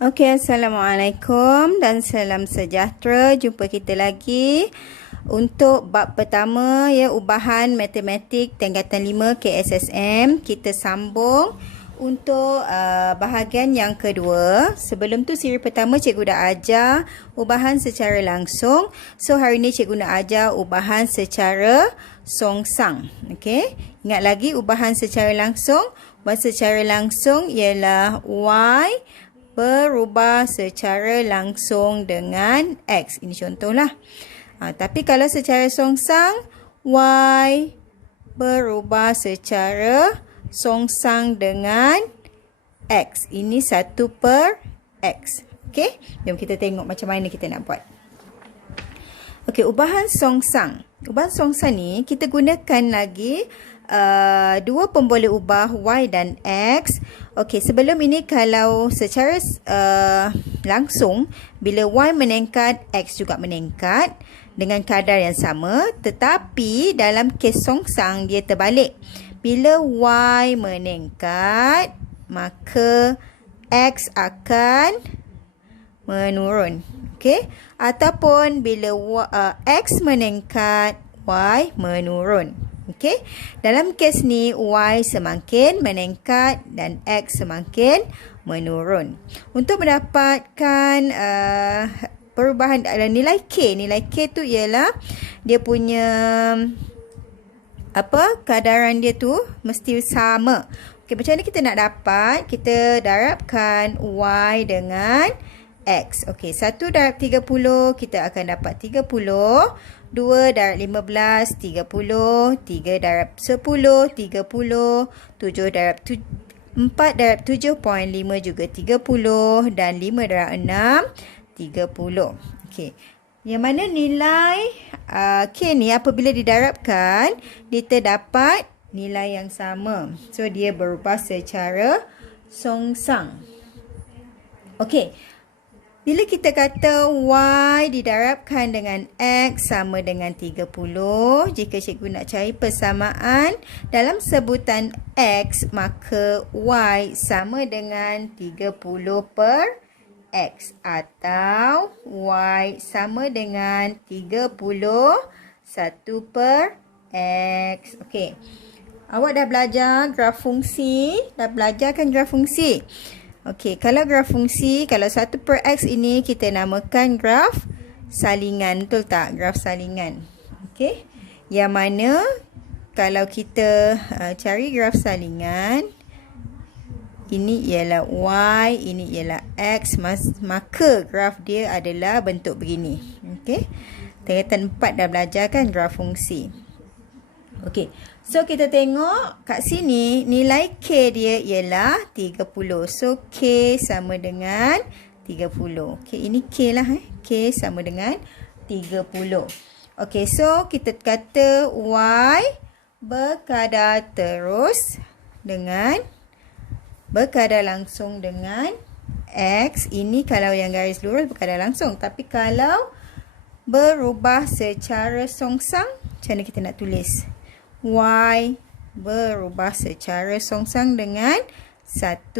Okey, Assalamualaikum dan salam sejahtera. Jumpa kita lagi untuk bab pertama, ya, ubahan matematik tingkatan 5 KSSM. Kita sambung untuk bahagian yang kedua. Sebelum tu siri pertama cikgu dah ajar ubahan secara langsung. So hari ni cikgu nak ajar ubahan secara songsang. Okey. Ingat lagi ubahan secara langsung. Ubahan secara langsung ialah Y berubah secara langsung dengan X. Ini contohlah. Tapi kalau secara songsang, Y berubah secara songsang dengan X. Ini 1/X. Okey? Jom kita tengok macam mana kita nak buat. Okey, ubahan songsang. Ubahan songsang ni kita gunakan lagi dua pemboleh ubah Y dan X. Okey, sebelum ini kalau secara langsung, bila Y meningkat, X juga meningkat dengan kadar yang sama. Tetapi dalam kes songsang dia terbalik. Bila Y meningkat, maka X akan menurun. Okey? Ataupun bila X meningkat, Y menurun. Okey, dalam kes ni Y semakin meningkat dan X semakin menurun. Untuk mendapatkan perubahan nilai K tu ialah dia punya kadaran dia tu mesti sama. Okey, macam mana kita nak dapat? Kita darabkan Y dengan X. Okey, 1 darab 30 kita akan dapat 30. 2 darab 15, 30. 3 darab 10, 30. 7 darab 4 darab 7.5 juga 30. Dan 5 darab 6, 30. Okey. Yang mana nilai K ni apabila didarabkan, kita dapat nilai yang sama. So, dia berubah secara songsang. Okey. Bila kita kata Y didarabkan dengan X sama dengan 30, jika cikgu nak cari persamaan dalam sebutan X, maka Y sama dengan 30/X atau Y sama dengan 31/X. Okey. Awak dah belajar graf fungsi? Dah belajar kan graf fungsi? Okey, kalau graf fungsi, kalau 1/X ini kita namakan graf salingan. Betul tak? Graf salingan. Okey. Yang mana kalau kita cari graf salingan, ini ialah Y, ini ialah X, maka graf dia adalah bentuk begini. Okey. Tingkatan 4 dah belajar kan graf fungsi. Okey. So, kita tengok kat sini nilai K dia ialah 30. So, K sama dengan 30. Okey, ini K lah. K sama dengan 30. Okey, so kita kata Y berkadar terus dengan berkadar langsung dengan X. Ini kalau yang garis lurus berkadar langsung. Tapi kalau berubah secara songsang, macam mana kita nak tulis? Y berubah secara songsang dengan 1/X.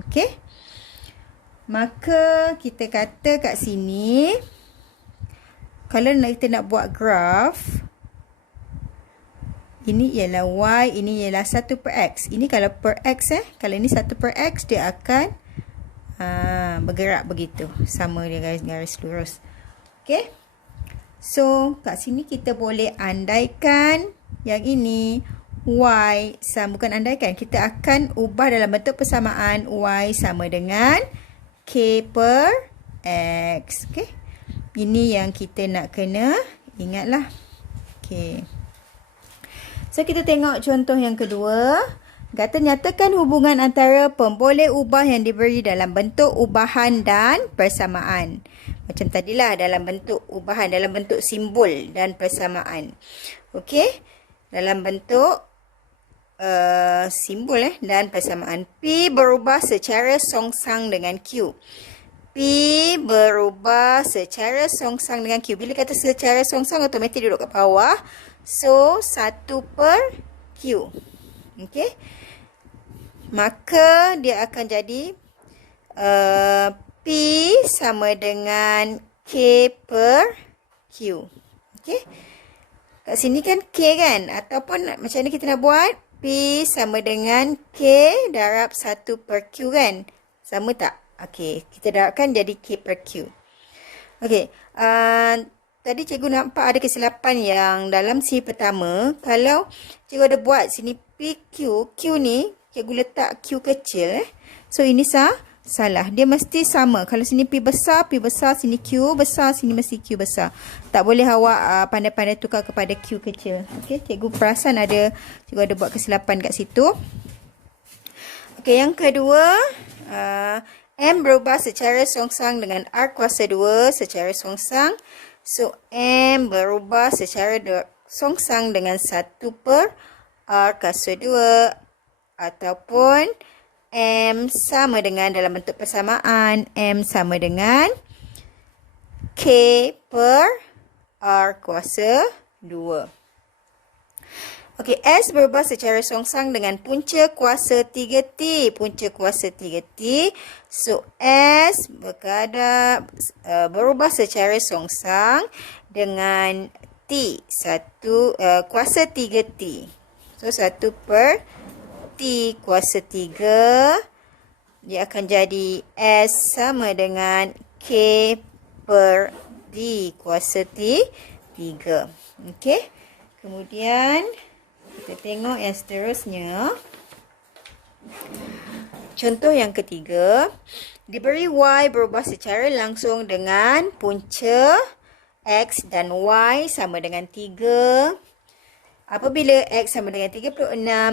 Okey. Maka kita kata kat sini, kalau kita nak buat graf, ini ialah Y, ini ialah 1/X. Ini kalau per X kalau ini 1/X, dia akan bergerak begitu. Sama dia garis lurus. Okey. So, kat sini kita boleh andaikan yang ini Y bukan andaikan. Kita akan ubah dalam bentuk persamaan Y sama dengan K/X. Okay. Ini yang kita nak kena ingatlah. Okay. So, kita tengok contoh yang kedua. Kata nyatakan hubungan antara pemboleh ubah yang diberi dalam bentuk ubahan dan persamaan. Macam tadilah dalam bentuk ubahan, dalam bentuk simbol dan persamaan. Okey. Dalam bentuk simbol dan persamaan. P berubah secara songsang dengan Q. P berubah secara songsang dengan Q. Bila kata secara songsang, automatik duduk kat bawah. So, 1/Q. Okey. Maka dia akan jadi P sama dengan K per Q. Okey. Kat sini kan K kan? Ataupun macam mana kita nak buat? P sama dengan K darab 1 per Q kan? Sama tak? Okey, kita darabkan jadi K per Q. Okey, tadi cikgu nampak ada kesilapan yang dalam C pertama. Kalau cikgu ada buat sini PQ, Q ni cikgu letak Q kecil. So ini salah. Dia mesti sama. Kalau sini P besar, sini Q besar, sini mesti Q besar. Tak boleh awak pandai-pandai tukar kepada Q kecil. Okey, cikgu perasan cikgu ada buat kesilapan kat situ. Okey, yang kedua, M berubah secara songsang dengan R kuasa 2 secara songsang. So, M berubah secara songsang dengan 1 per R kuasa 2. Ataupun M sama dengan dalam bentuk persamaan. M sama dengan K per R kuasa 2. Okey, S berubah secara songsang dengan punca kuasa 3T. Punca kuasa 3T. So, S berubah secara songsang dengan T. Kuasa 3T. So, 1 per T kuasa 3. Dia akan jadi S sama dengan K per D kuasa 3. Okey. Kemudian kita tengok yang seterusnya. Contoh yang ketiga. Diberi Y berubah secara langsung dengan punca X dan Y sama dengan 3. Apabila X sama dengan 36,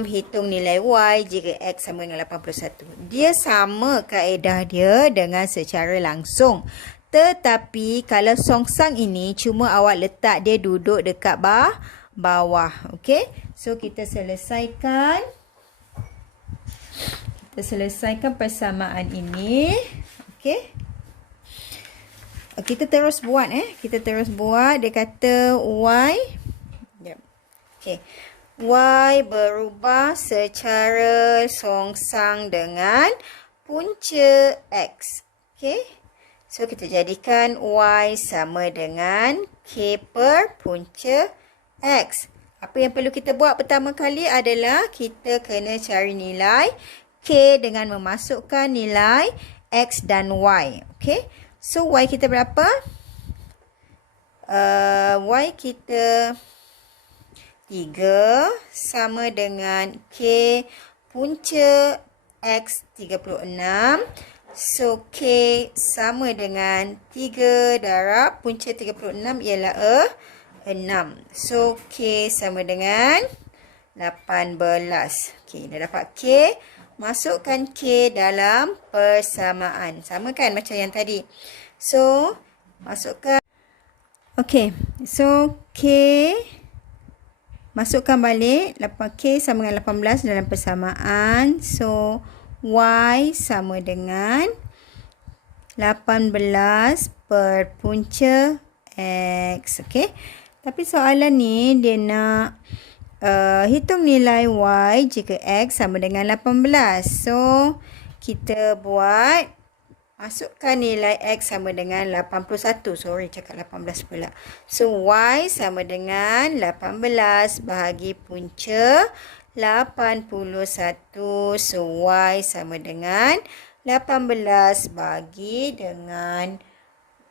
hitung nilai Y jika X sama dengan 81. Dia sama kaedah dia dengan secara langsung. Tetapi kalau songsang ini cuma awak letak dia duduk dekat bawah. Okey. So, kita selesaikan persamaan ini. Okey. Kita terus buat. Kita terus buat. Dia kata Y. Okey. Y berubah secara songsang dengan punca X. Okey. So, kita jadikan Y sama dengan K per punca X. Apa yang perlu kita buat pertama kali adalah kita kena cari nilai K dengan memasukkan nilai X dan Y. Okey. So, Y kita berapa? Y kita 3 sama dengan K punca X 36. So, K sama dengan 3 darab punca 36 ialah 6. So, K sama dengan 18. Okey, dah dapat K. Masukkan K dalam persamaan. Sama kan macam yang tadi. So, masukkan. Okey, so K. Masukkan balik. K sama dengan 18 dalam persamaan. So, Y sama dengan 18 per punca X. Okey. Tapi soalan ni dia nak hitung nilai Y jika X sama dengan 18. So, kita buat masukkan nilai X sama dengan 81. Sorry, cakap 18 pula. So, Y sama dengan 18 bahagi punca 81. So, Y sama dengan 18 bagi dengan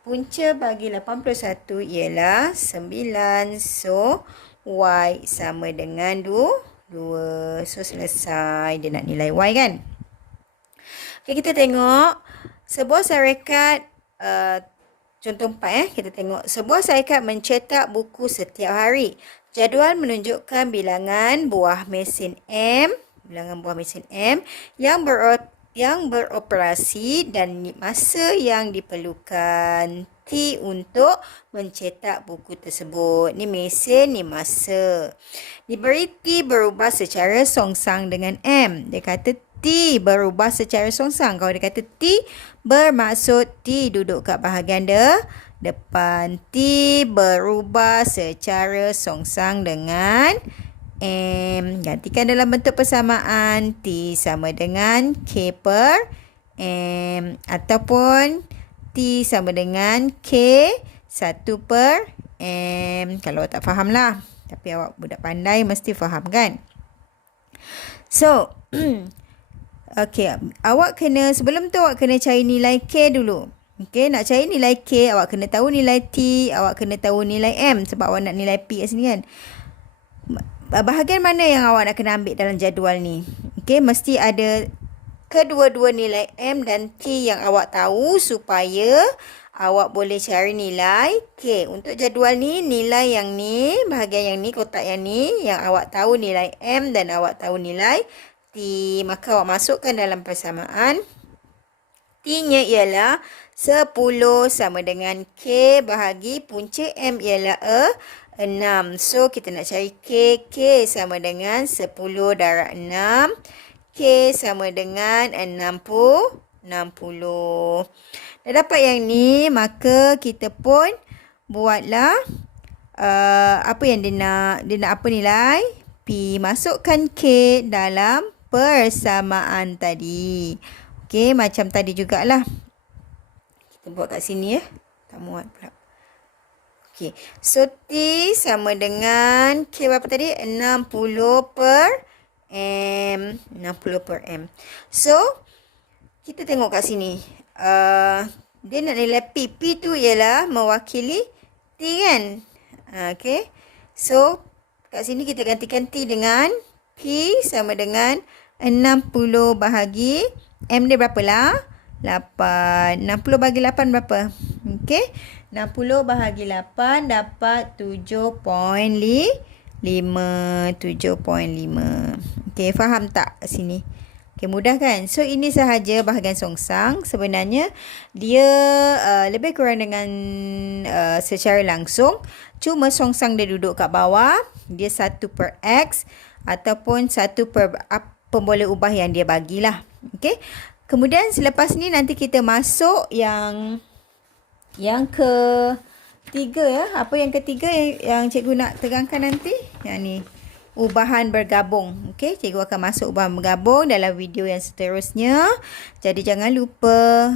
punca bagi 81 ialah 9. So, Y sama dengan 2. So, selesai. Dia nak nilai Y kan? Okay, kita tengok sebuah syarikat. Contoh 4. Kita tengok. Sebuah syarikat mencetak buku setiap hari. Jadual menunjukkan bilangan buah mesin M. Yang beroperasi dan masa yang diperlukan T untuk mencetak buku tersebut. Ni mesin, ni masa. Diberi T berubah secara songsang dengan M. Dia kata T berubah secara songsang. Kalau dia kata T bermaksud T duduk kat bahagian depan. T berubah secara songsang dengan M. Gantikan dalam bentuk persamaan. T sama dengan K per M. Ataupun T sama dengan K 1 per M. Kalau awak tak faham lah. Tapi awak budak pandai mesti faham kan? So, okay, awak kena, sebelum tu awak kena cari nilai K dulu. Okay, nak cari nilai K, awak kena tahu nilai T, awak kena tahu nilai M. Sebab awak nak nilai P kat sini kan. Bahagian mana yang awak nak kena ambil dalam jadual ni? Okay, mesti ada kedua-dua nilai M dan T yang awak tahu supaya awak boleh cari nilai K. Untuk jadual ni, nilai yang ni, bahagian yang ni, kotak yang ni, yang awak tahu nilai M dan awak tahu nilai T. Maka awak masukkan dalam persamaan. T-nya ialah 10 sama dengan K bahagi punca M ialah 6. So, kita nak cari K. K sama dengan 10 darab 6. K sama dengan 60. Dah dapat yang ni, maka kita pun buatlah apa yang dia nak. Dia nak apa nilai? P. Masukkan K dalam persamaan tadi. Okey, macam tadi jugalah. Kita buat kat sini ya. Tak muat pula. Okey. So, T sama dengan K berapa tadi? 60 per M. 60 per M. So, kita tengok kat sini. Dia nak nilai P. P tu ialah mewakili T kan? Okey. So, kat sini kita gantikan T dengan P sama dengan 60 bahagi M dia berapa lah? 8. 60 bahagi 8 berapa? Okey. 60 bahagi 8 dapat 7.5. 7.5. Okey, faham tak sini? Okey, mudah kan? So, ini sahaja bahagian songsang. Sebenarnya, dia lebih kurang dengan secara langsung. Cuma songsang dia duduk kat bawah. Dia 1 per X. Ataupun 1 per apa boleh ubah yang dia bagilah. Okey. Kemudian, selepas ni nanti kita masuk yang ketiga ya. Apa yang ketiga yang cikgu nak terangkan nanti? Yang ni. Ubahan bergabung. Okey, cikgu akan masuk ubahan bergabung dalam video yang seterusnya. Jadi jangan lupa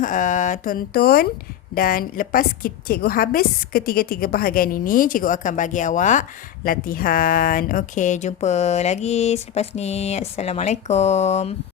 tonton dan lepas cikgu habis ketiga-tiga bahagian ini, cikgu akan bagi awak latihan. Okey, jumpa lagi selepas ni. Assalamualaikum.